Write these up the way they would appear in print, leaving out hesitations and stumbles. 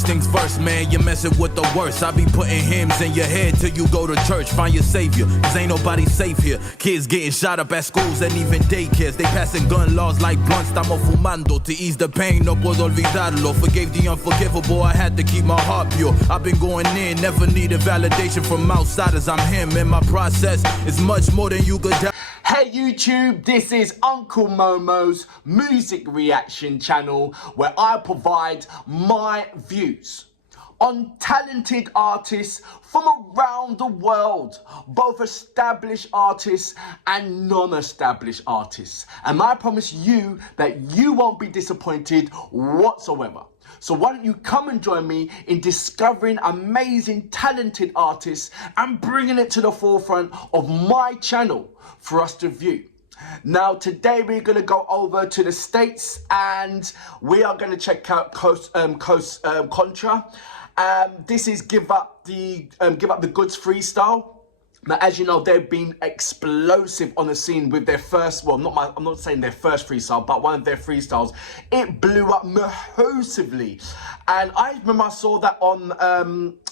First things first, man, you're messing with the worst. I be putting hymns in your head till you go to church. Find your savior, cause ain't nobody safe here. Kids getting shot up at schools and even daycares. They passing gun laws like blunts, estamos fumando. To ease the pain, no puedo olvidarlo. Forgave the unforgivable, I had to keep my heart pure. I've been going in, never needed validation from outsiders. I'm him, and my process is much more than you could doubt. Hey YouTube, this is Uncle Momo's music reaction channel where I provide my views on talented artists from around the world, both established artists and non-established artists. And I promise you that you won't be disappointed whatsoever. So why don't you come and join me in discovering amazing, talented artists and bringing it to the forefront of my channel for us to view. Now today we're going to go over to the States and we are going to check out Coast Contra. This is Give Up the Goods Freestyle. Now, as you know, they've been explosive on the scene with their first, well, I'm not saying their first freestyle, but one of their freestyles. It blew up massively. And I remember I saw that on,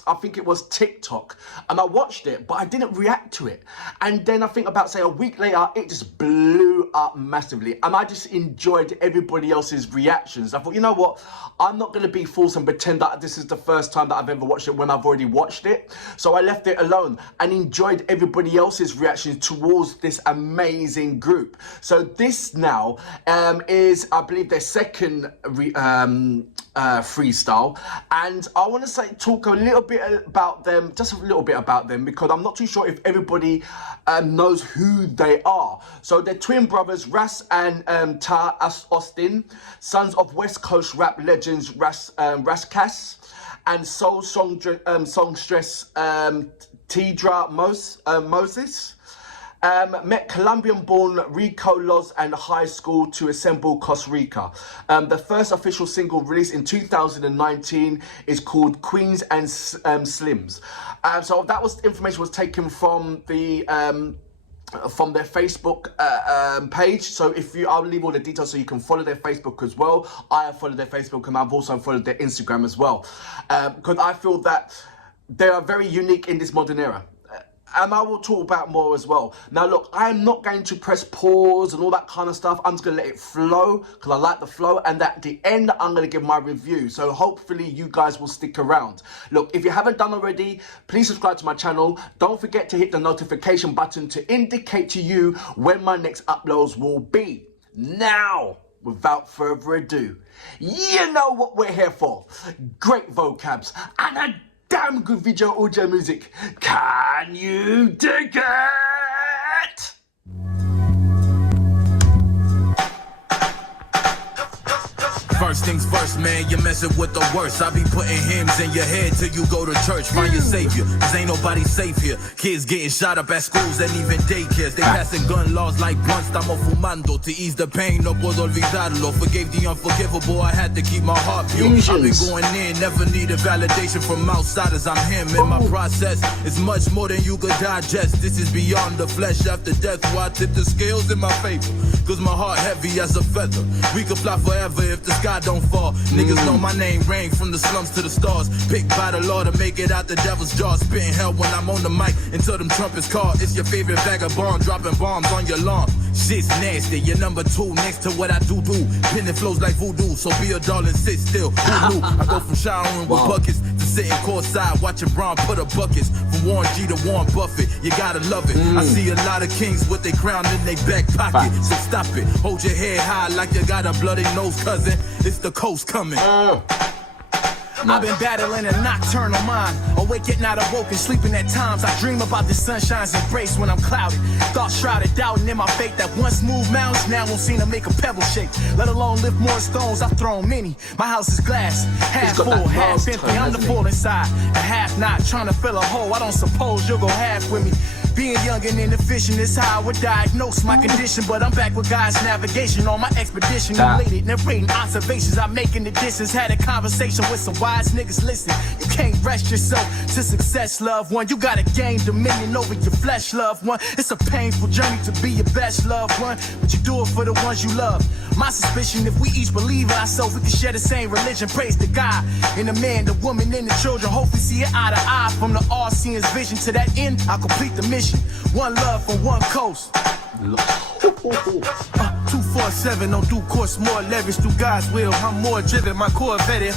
I think it was TikTok, and I watched it, but I didn't react to it. And then I think about, say, a week later, it just blew up massively. And I just enjoyed everybody else's reactions. I thought, you know what? I'm not going to be false and pretend that this is the first time that I've ever watched it when I've already watched it. So I left it alone and enjoyed everybody else's reactions towards this amazing group. So this now is, I believe, their second freestyle, and I want to talk a little bit about them, just a little bit about them, because I'm not too sure if everybody knows who they are. So they're twin brothers, Ras and Ta Austin, sons of West Coast rap legends Ras Cass and soul songstress Tidra Moses. Met Colombian-born Rico Loz and high school to assemble Costa Rica. The first official single released in 2019 is called Queens and Slims. So that information was taken from their Facebook page. So I'll leave all the details so you can follow their Facebook as well. I have followed their Facebook and I've also followed their Instagram as well. Because I feel that they are very unique in this modern era. And I will talk about more as well. Now look, I'm not going to press pause and all that kind of stuff. I'm just going to let it flow because I like the flow. And at the end, I'm going to give my review. So hopefully you guys will stick around. Look, if you haven't done already, please subscribe to my channel. Don't forget to hit the notification button to indicate to you when my next uploads will be. Now, without further ado, you know what we're here for. Great vocabs and a damn good video audio music. Can you dig it? First things first, man, you're messing with the worst. I be putting hymns in your head till you go to church. Find your savior, cause ain't nobody safe here. Kids getting shot up at schools and even daycares. They passing gun laws like blunts, estamos fumando. To ease the pain, no puedo olvidarlo. Forgave the unforgivable, I had to keep my heart pure. I've been going in, never needed validation from outsiders. I'm him, and my process is much more than you could digest. This is beyond the flesh after death. Why I tip the scales in my favor? Cause my heart heavy as a feather. We could fly forever if the sky don't fall. Niggas know my name, rain from the slums to the stars. Picked by the Lord to make it out the devil's jaws. Spitting hell when I'm on the mic until them trumpets call. It's your favorite vagabond dropping bombs on your lawn. Shit's nasty, you're number 2 next to what I do. Pinning flows like voodoo, so be a doll and sit still. Who knew? I go from showering with buckets to sitting courtside watching Braun put up buckets. From Warren G to Warren Buffett, you gotta love it. I see a lot of kings with their crown in their back pocket. So stop it, hold your head high like you got a bloody nose, cousin. It's the coast coming. I've been battling a nocturnal mind. Awake at night, awoken, sleeping at times. I dream about the sunshine's embrace when I'm clouded. Thoughts shrouded, doubting in my faith that once moved mountains now won't seem to make a pebble shake. Let alone lift more stones, I've thrown many. My house is glass, half full, half empty. I'm the full inside, and half not. Trying to fill a hole, I don't suppose you'll go half with me. Being young and inefficient is how I would diagnose my condition. But I'm back with God's navigation on my expedition. Elated, narrating observations I make in the distance. Had a conversation with some wise niggas. Listen, you can't rest yourself to success, loved one. You gotta gain dominion over your flesh, loved one. It's a painful journey to be your best, loved one, but you do it for the ones you love. My suspicion, if we each believe in ourselves, we can share the same religion. Praise to God. And the man, the woman, and the children, hopefully see it eye to eye. From the all-seeing vision to that end, I'll complete the mission. One love from one coast. 247 on due course, more leverage through God's will. I'm more driven, my core vetted.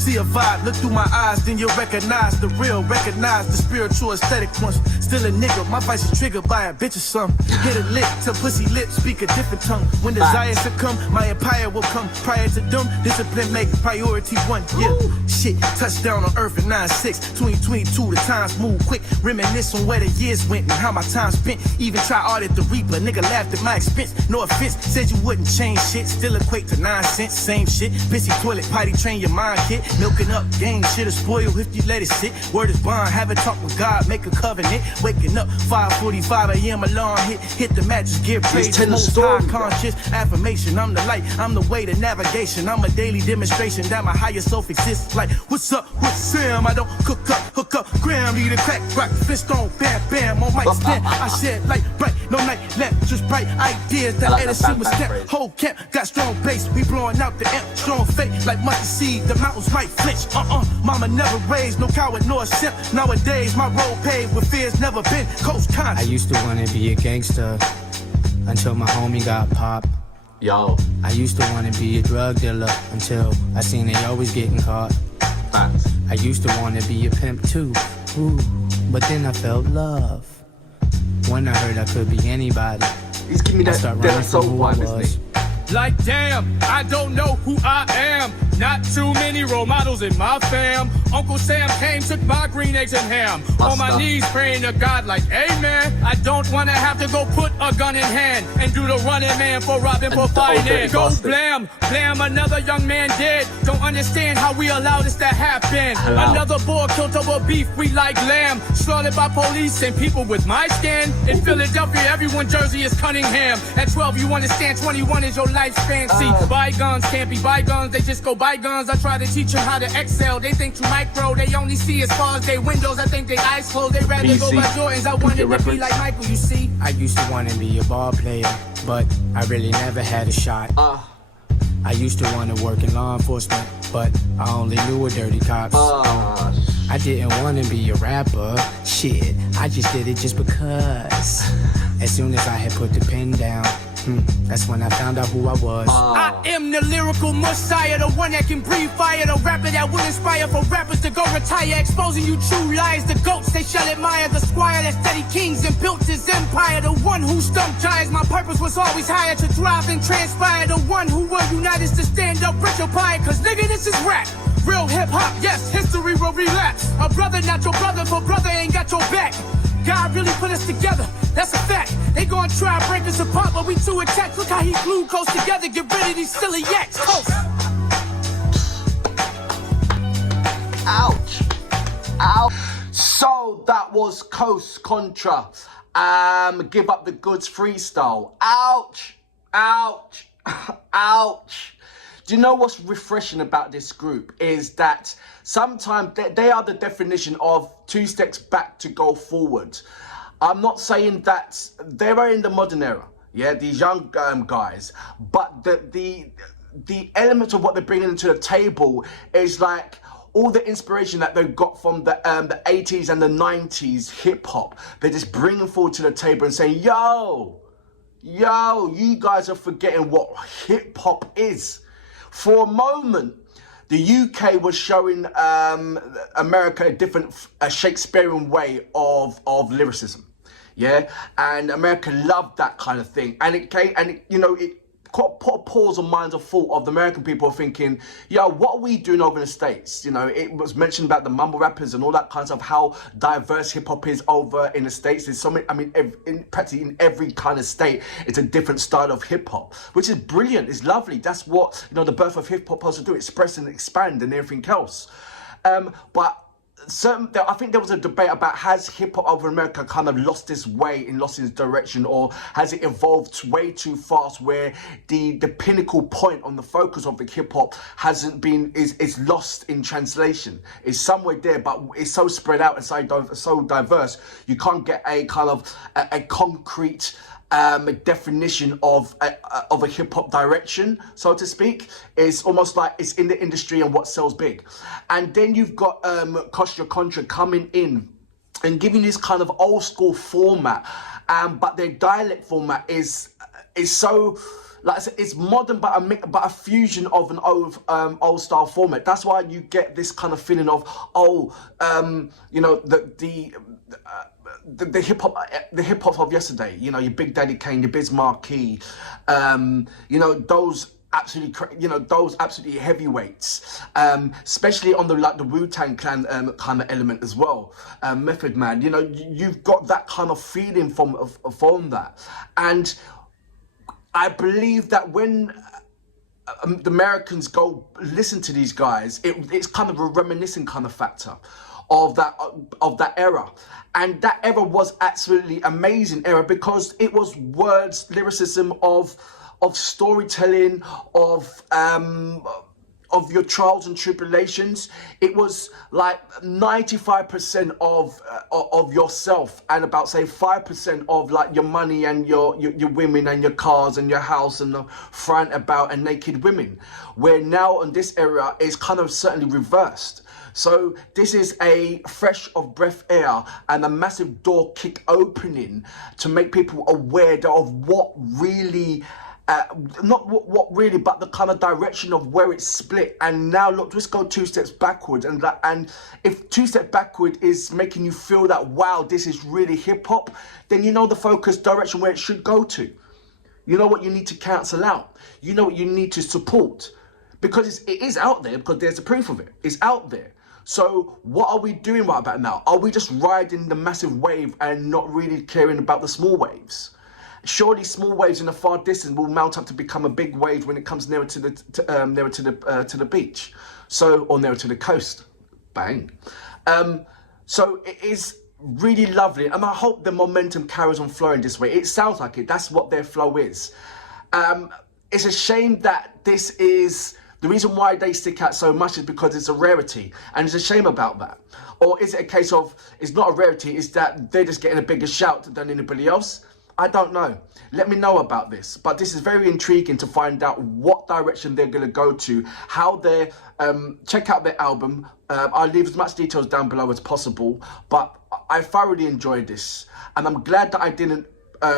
See a vibe, look through my eyes, then you'll recognize the real, recognize the spiritual aesthetic ones. Still a nigga, my vice is triggered by a bitch or something. Hit a lick till pussy lips speak a different tongue. When desires succumb, my empire will come. Prior to them, discipline make priority one. Yeah, shit, touchdown on earth in 9-6. 2022, the times move quick. Reminisce on where the years went and how my time spent. Even try audit the reaper, nigga laughed at my expense. No offense, said you wouldn't change shit. Still equate to 9 cents, same shit. Pissy toilet, potty train your mind, kid. Milking up game, shit'll spoil if you let it sit. Word is bond, have a talk with God, make a covenant. Waking up 5:45 a.m. alarm hit the mattress, give praise. Most high conscious affirmation. I'm the light, I'm the way to navigation. I'm a daily demonstration that my higher self exists. Like, what's up, what's Sam? I don't cook up, hook up, gram, lead a crack, rock, fist on, bam, bam, on mic stand. I shed light, bright, no night lamp, just bright ideas that Edison was stamped. Whole camp got strong bass, we blowing out the amp, strong faith like mustard seed. The mountains might flinch. Mama never raised no coward nor a simp. Nowadays my road paved with fears never been. Coast Contra. I used to wanna be a gangster until my homie got popped. Yo. I used to wanna be a drug dealer until I seen they always getting caught. Facts. I used to wanna be a pimp too, ooh, but then I felt love when I heard I could be anybody. He's giving me that soul vibe, isn't he? Like damn, I don't know who I am. Not too many role models in my fam. Uncle Sam came, took my green eggs and ham. On my knees praying to God like, amen. I don't wanna have to go put a gun in hand and do the running man for robbing, for fighting. Go blam, blam, another young man dead. Don't understand how we allow this to happen. Another boy killed over beef, we like lamb. Slaughtered by police and people with my skin. In Philadelphia, everyone Jersey is Cunningham. At 12, you understand 21 is your lifespan. See, bygones can't be bygones, they just go bygones. I try to teach them how to excel. They think too micro, they only see as far as their windows. I think they eyes closed, they rather go by Jordans. I wanted to be like Michael, you see. I used to wanna be a ball player, but I really never had a shot. I used to wanna work in law enforcement, but I only knew a dirty cops. I didn't wanna be a rapper, shit, I just did it just because. As soon as I had put the pen down, that's when I found out who I was. I am the lyrical messiah, the one that can breathe fire, the rapper that will inspire for rappers to go retire, exposing you true lies, the goats they shall admire, the squire that studied kings and built his empire, the one who stumped giants. My purpose was always higher, to thrive and transpire, the one who will unite us to stand up rich or pie, cause nigga this is rap. Real hip-hop, yes, history will relapse. A brother not your brother, for brother ain't got your back. God really put us together, that's a fact. They gon' try to break us apart, but we too attached. Look how he glued Coast together, get rid of these silly yaks. Coast. Ouch. Ouch. So that was Coast Contra. Give Up the Goods freestyle. Ouch. Ouch. Ouch. Do you know what's refreshing about this group is that sometimes they are the definition of 2 steps back to go forward. I'm not saying that they are in the modern era, yeah, these young guys, but the element of what they're bringing to the table is like all the inspiration that they got from the 80s and the 90s hip hop. They're just bringing forward to the table and saying, yo, you guys are forgetting what hip hop is. For a moment, the UK was showing America a different Shakespearean way of lyricism, yeah, and America loved that kind of thing, and it put a pause on minds of thought of the American people thinking, yo, what are we doing over in the States? You know, it was mentioned about the mumble rappers and all that kind of stuff, how diverse hip hop is over in the States. There's so many, I mean, practically in every kind of state, it's a different style of hip hop, which is brilliant. It's lovely. That's what, the birth of hip hop has to do, express and expand and everything else. But I think there was a debate about, has hip-hop over America kind of lost its way and lost its direction, or has it evolved way too fast where the pinnacle point on the focus of the hip-hop is lost in translation? It's somewhere there, but it's so spread out and so diverse, you can't get a kind of a concrete definition of a hip-hop direction, so to speak. It's almost like it's in the industry and what sells big. And then you've got Coast Contra coming in and giving this kind of old school format, but their dialect format is so, like I said, it's modern but a fusion of an old style format. That's why you get this kind of feeling of you know, the hip hop of yesterday. You know, your Big Daddy Kane, your Biz Markie, you know, those absolutely heavyweights, especially on the Wu-Tang Clan kind of element as well. Method Man, you know, you've got that kind of feeling from that. And I believe that when the Americans go listen to these guys, it's kind of a reminiscing kind of factor of that era. And that era was absolutely amazing era, because it was words, lyricism of storytelling, of your trials and tribulations. It was like 95% of yourself, and about, say, 5% of like your money and your women and your cars and your house and the front about and naked women. Where now in this era is kind of certainly reversed. So this is a fresh of breath air and a massive door kick opening to make people aware of what really, not what really, but the kind of direction of where it's split. And now look, let's go 2 steps backward. And if 2 steps backward is making you feel that, wow, this is really hip hop, then you know the focus direction where it should go to. You know what you need to cancel out. You know what you need to support, because it is out there, because there's the proof of it. It's out there. So what are we doing right about now? Are we just riding the massive wave and not really caring about the small waves? Surely small waves in the far distance will mount up to become a big wave when it comes nearer to the beach, or nearer to the coast. Bang. So it is really lovely, and I hope the momentum carries on flowing this way. It sounds like it. That's what their flow is. It's a shame that this is. The reason why they stick out so much is because it's a rarity, and it's a shame about that. Or is it a case of it's not a rarity, it's that they're just getting a bigger shout than anybody else? I don't know. Let me know about this. But this is very intriguing to find out what direction they're going to go to, how they're, check out their album. I'll leave as much details down below as possible, but I thoroughly enjoyed this, and I'm glad that I didn't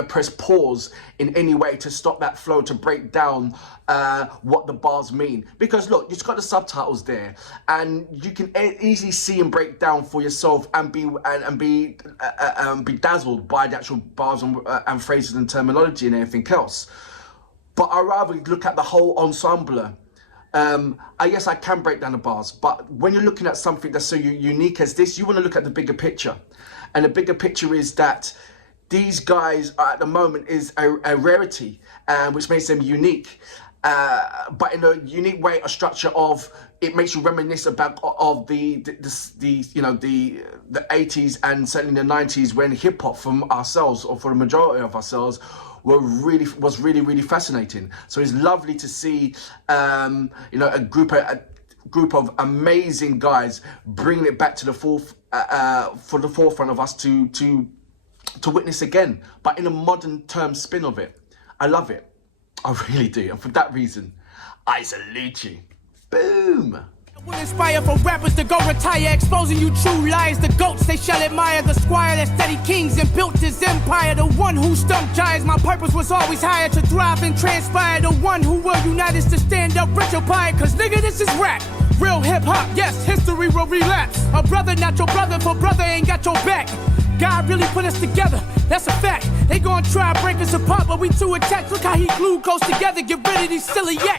press pause in any way to stop that flow, to break down what the bars mean. Because look, you've got the subtitles there, and you can easily see and break down for yourself and be dazzled by the actual bars and phrases and terminology and everything else. But I rather look at the whole ensemble. I guess I can break down the bars, but when you're looking at something that's so unique as this, you want to look at the bigger picture. And the bigger picture is that these guys at the moment is a rarity, which makes them unique, but in a unique way, a structure of it makes you reminisce about the 80s and certainly the 90s, when hip hop from ourselves, or for the majority of ourselves, was really fascinating. So it's lovely to see a group of amazing guys bringing it back to the forefront of us to witness again, but in a modern term spin of it. I love it. I really do. And for that reason, I salute you. Boom. Will inspire for rappers to go retire, exposing you true lies. The goats they shall admire, the squire that steady kings and built his empire. The one who stumped giants, my purpose was always higher, to thrive and transpire. The one who will unite us to stand up rich or pie, cause nigga this is rap. Real hip hop, yes, history will relapse. A brother not your brother, for brother ain't got your back. God really put us together, that's a fact. They gon' try to break us apart, but we too attached. Look how he glued goes together, get rid of these silly yak.